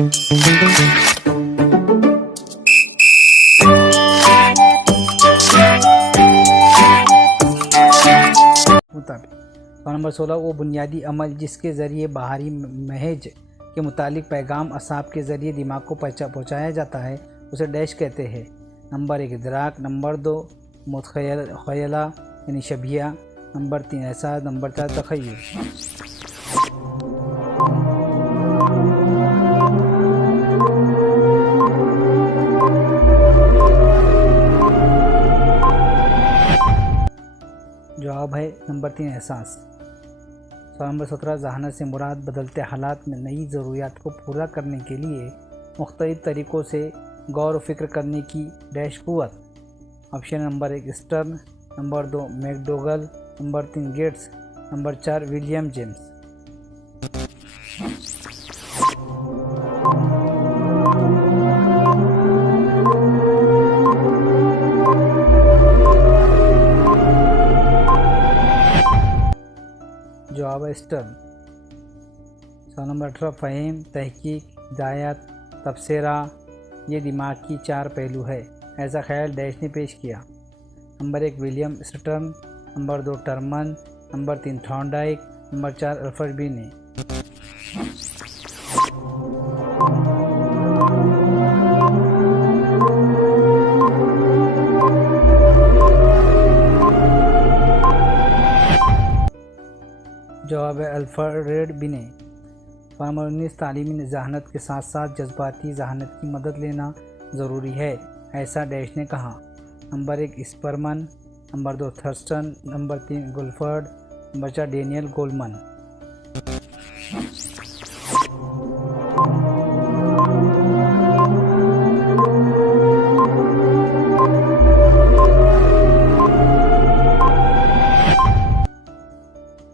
मुताबिक। सवाल नंबर 16, वो बुनियादी अमल जिसके ज़रिए बाहरी महज के मुतालिक पैगाम असाब के ज़रिए दिमाग को पहुँचाया जाता है उसे डैश कहते हैं। नंबर 1 इदराक, नंबर 2 मुतखयला यानी शबिया, नंबर 3 एहसास, नंबर 4 तखय्युल। जवाब है नंबर 3 एहसास। सवाल नंबर 17, जहानत से मुराद बदलते हालात में नई ज़रूरियात को पूरा करने के लिए मुख्तलिफ तरीक़ों से गौर व फिक्र करने की डैश क़ुव्वत। Option number 1 Stern, number 2 McDougall, number 3 Gates, number 4 William James. जवाब है स्टर्न। सवाल नंबर 18, फ़हीम, तहकीक, हिदायत, तबसरा ये दिमाग की 4 पहलू है, ऐसा ख्याल डैश ने पेश किया। Number 1 William stern, number 2 Terman, number 3 Thorndike, number 4 Alfred बिने। जवाब है अल्फ्रेड बिने। सवाल नंबर 19, तालीमी ज़हानत के साथ साथ जज्बाती ज़हानत की मदद लेना ज़रूरी है, ऐसा डैश ने कहा। Number 1 Spearman, number 2 Thurstone, number 3 Guilford, number 4 Daniel Goleman.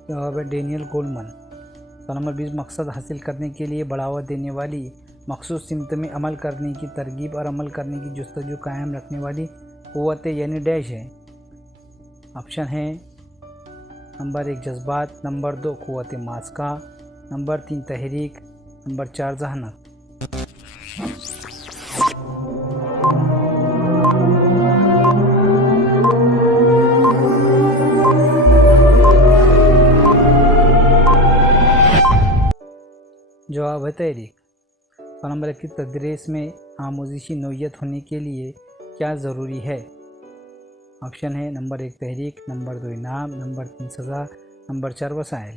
जवाब है डेनियल गोलमन। सवाल नंबर 20, मकसद हासिल करने के लिए बढ़ावा देने वाली मखसूस सिमत में अमल करने की तरगीब और अमल करने की जुस्तजू कायम रखने वाली क़ुव्वत यानी डैश है। ऑप्शन है नंबर 1 जज्बात, नंबर 2 क़ुव्वत मास्का, नंबर 3 तहरीक, नंबर 4 ज़हानत। जवाब है तहरीक। सवाल नंबर 21, तदरीस में आमूज़शी नौइयत होने के लिए क्या ज़रूरी है। ऑप्शन है नंबर 1 तहरीक, नंबर 2 इनाम, नंबर 3 सज़ा, नंबर 4 वसाइल।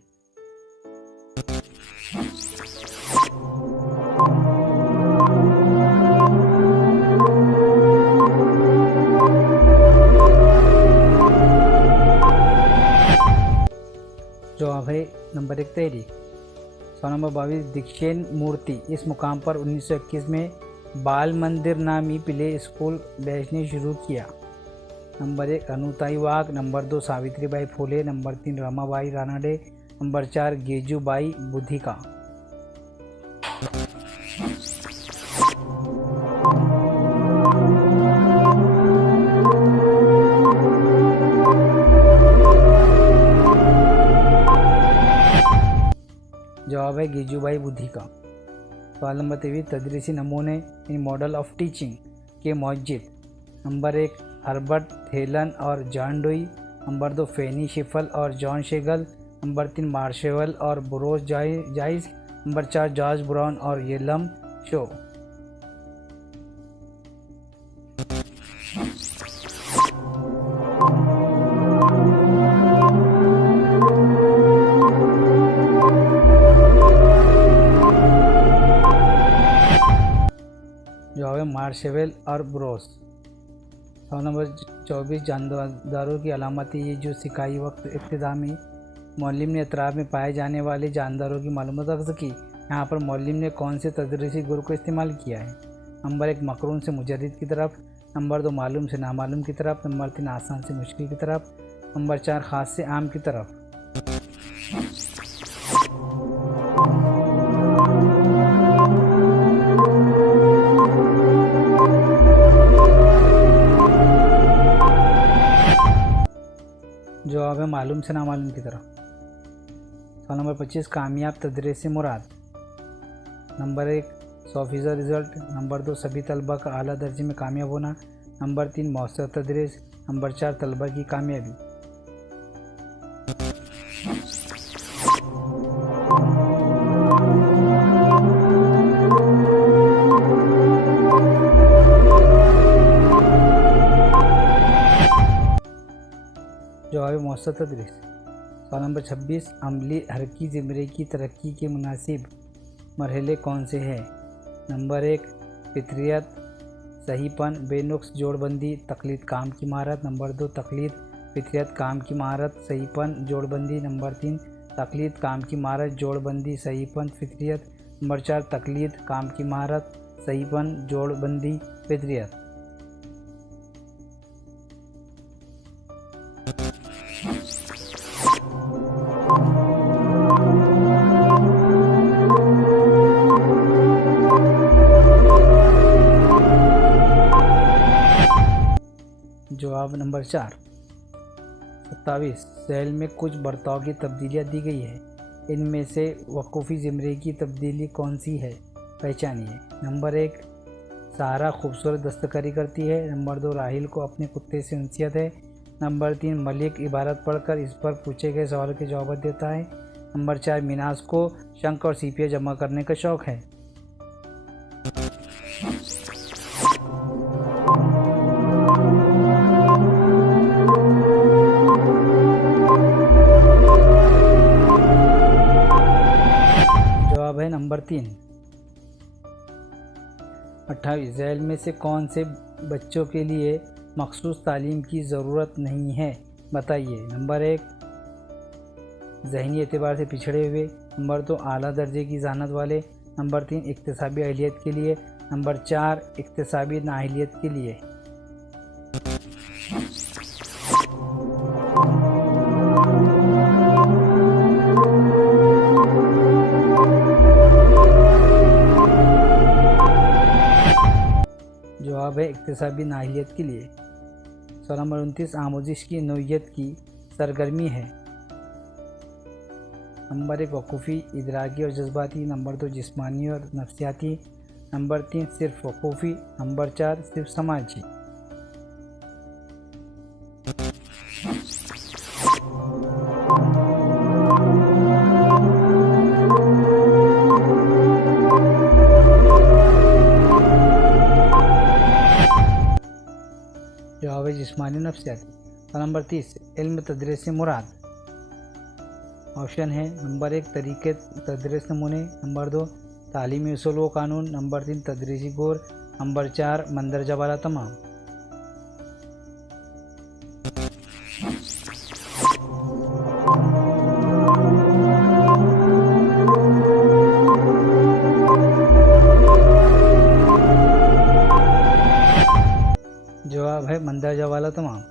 जवाब है नंबर 1 तहरीक। सवाल नंबर 22, दीक्षेन मूर्ति इस मुकाम पर 1921 में बाल मंदिर नामी प्ले स्कूल डैश ने शुरू किया। नंबर 1 अनुताई वाघ, number 2 Savitribai Phule, number 3 Ramabai Ranade, number 4 गेजूबाई बुधिका। जवाब है गेजूबाई बुधिका। सवाल नंबर 23, तदरीसी नमूने इन मॉडल ऑफ टीचिंग के मौजिद। नंबर 1 हर्बर्ट थेलन और जॉन डुई, नंबर 2 फेनी शिफल और जॉन शेगल, नंबर 3 मार्शेवल और Bros Zeiss, number 4 George brown और येलम शो। जवाब है मार्शेवल और ब्रोस। सवाल नंबर 24, जानदारों की अलामतें ये जो सिकाई वक्त इब्तिदा में मौलिम ने अतराफ़ में पाए जाने वाले जानदारों की मालूमात अख्ज़ की। यहाँ पर मौलिम ने कौन से तदरीसी गुर को इस्तेमाल किया है। नंबर 1 मकरून से मुजर्रिद की तरफ, नंबर 2 मालूम से नामालूम की तरफ, नंबर 3 आसान से मुश्किल की तरफ, नंबर 4 ख़ास से आम की तरफ। जवाब है मालूम से नामालूम की तरफ। सवाल नंबर 25, कामयाब तदरीस से मुराद। Number 1 100% result. नंबर 2 सभी तलबा का आला दर्जे में कामयाब होना। नंबर 3 मौसर तदरीस। नंबर 4 तलबा की कामयाबी। जवाब मौसर तदरीस। सवाल नंबर 26 अमली हरकी ज़िमरे की तरक्की के मुनासिब मरहले कौन से हैं? नंबर 1 फितरियत, सहीपन, बेनुक्स, जोड़बंदी, तकलीद, काम की महारत। नंबर 2 तकलीद, फितरियत, काम की महारत, सहीपन, जोड़बंदी। नंबर 3 तकलीद, काम की महारत, जोड़बंदी, सहीपन, फितरियत। नंबर 4 तकलीद, काम की महारत, सहीपन, जोड़बंदी, फितरियत। जवाब नंबर 4। 27 सेल में कुछ बर्ताव की तब्दीलियाँ दी गई है, इनमें से वक़ूफ़ी ज़िमरे की तब्दीली कौन सी है? पहचानिए। नंबर 1 सहारा खूबसूरत दस्तकारी करती है। नंबर 2 राहिल को अपने कुत्ते से उनसियत है। नंबर 3 मलिक इबारत पढ़कर इस पर पूछे गए सवाल के जवाब देता है। नंबर 4 मिनास को शंख और सीपिया जमा करने का शौक़ है। जवाब है नंबर 3। 28 झैल में से कौन से बच्चों के लिए मखसूस तालीम की ज़रूरत नहीं है? बताइए। नंबर 1 ज़हनी एतबार से पिछड़े हुए। नंबर 2 आला दर्जे की ज़हानत वाले। नंबर 3 इक्तिसाबी अहलियत के लिए। नंबर 4 इक्तिसाबी नाअहलियत के लिए। जवाब है इक्तिसाबी नाअहलियत के लिए। सवाल नंबर 29 आमोजिश की नौइयत की सरगर्मी है। नंबर 1 वक़ूफ़ी, इदराकी और जज्बाती। नंबर 2 जिस्मानी और नफ्सियाती। नंबर 3 सिर्फ वक़ूफ़ी। नंबर 4 सिर्फ समाजी। जवाब है जिस्मानी और नफ्सियाती। सवाल नंबर 30 इल्म तदरीस से मुराद। ऑप्शन है नंबर 1 तरीक़े तदरीस नमूने। नंबर 2 तालीमी उसूल व कानून। नंबर 3 तदरीसी गौर। नंबर 4 मंदरजा वाला तमाम। जवाब है मंदरजा वाला तमाम।